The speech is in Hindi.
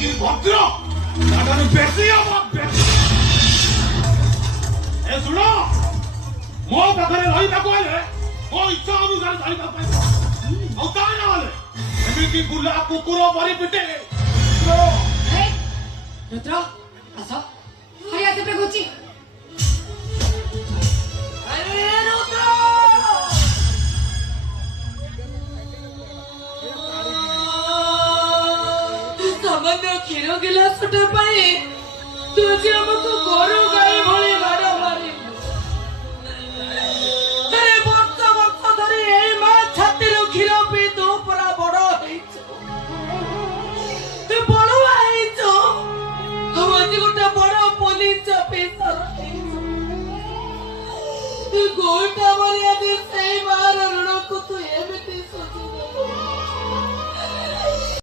ଏତିକି ଭଦ୍ର ତାଠାରୁ ବେଶୀ ହବ ଏ ଶୁଣ ମୋ ପାଖରେ ରହିବାକୁ ହେଲେ ମୋ ଇଚ୍ଛା ଅନୁସାରେ ରହିବା ପାଇଁ ଆଉ ତା ନହେଲେ ଏମିତି ବୁଲା କୁକୁର ପରି ପିଟେ रुद्र आस हाय आते पे गुची अरे रुद्र सामान्य क्षीर गिलास पाए तुझे हमको गोरु गाय भली मारा मारी अरे वर्ष वर्ष धरी ए मां छाती रो क्षीर पी तो परा बड़ हेछ तू बड़ुआ हेछ हम आज गोटे बड़ पुलिस ऑफिसर तू गोटा बलिया दे से मां